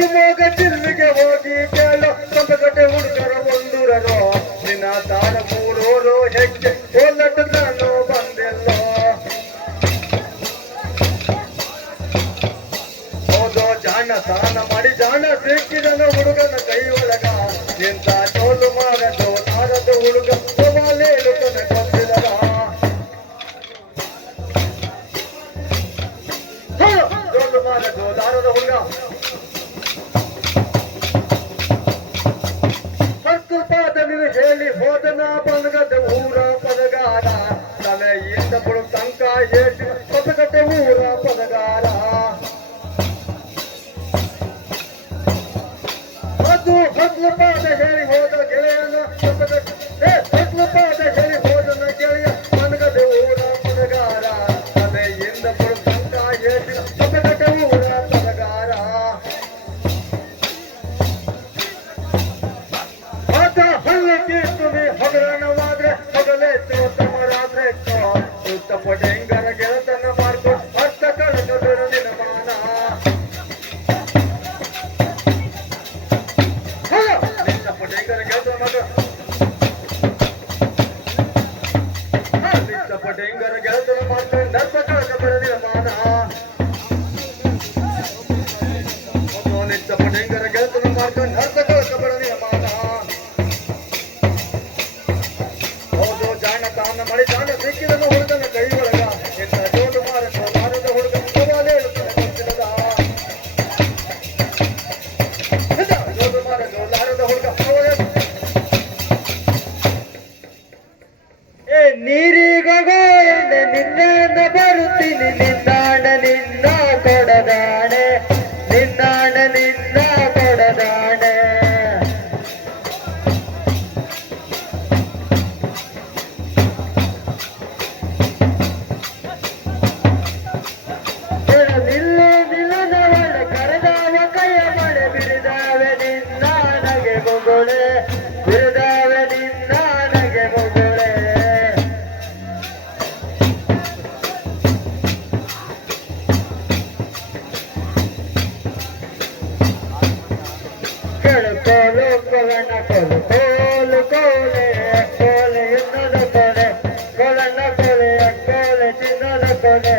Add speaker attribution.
Speaker 1: ಶಿವಮೊಗ್ಗ ಜಿಲ್ಲೆಗೆ ಹೋಗಿ ಕೇಳ. ಕಬ್ಬಗಟ್ಟೆ ಹುಡುಗರ ಒಂದೂರರೋ ನಿನ್ನ ತಾರ ಮೂರೋರು ಹೆಜ್ಜೆ ಹೋಲಟ್ಟು ನಾನು ಬಂದಿಲ್ಲ. ಹೋದೋ ಜಾಣ ಮಾಡಿ ಜಾಣ ಸಿಕ್ಕಿದನು ಹುಡುಗನ ಕೈ ಒಳಗ ಎಂತ ಟೋಲು ಮಾಡದು శోధన పలగట ఊర పదగాల తల ఈతప్పుడు టంక ఏటి పదగట ఊర పదగాల ಅದು ಹಗ್ಲ ಪಾದ ಹೇಳಿ ಹೋದ ಗೆಳೆಯನ ಪದಗಟ್ಟ ಏ ಹಗ್ಲ ಪಾದ ಹೇಳಿ ಹೋದನ ಗೆಳೆಯ ಮನಗದೆ ಊರ ಪದಗಾರ ತಲೆಯಿಂದ ಬರು ಟಂಕ ಏಟಿ ಪದಗಟ ಊರ ಪದಗಾರ ಆತ ಹಲ್ಲಕ್ಕೆ ಮಾಡಿದ್ದಾನೆ ಸಿಕ್ಕಿದನ್ನು ಹೊಡೆದನ್ನು ಕೈ
Speaker 2: ಗೋಲಣ್ಣ ಕೋಲು ಕೋಲು ಕೋಲೆ ಕೋಲೆ ಇನ್ನೊಂದು ಕೋಲೆ ಗೋಲಣ್ಣ ಕೋಲೆ ಕೋಲೆ ತಿನ್ನದ ಕೋಲೆ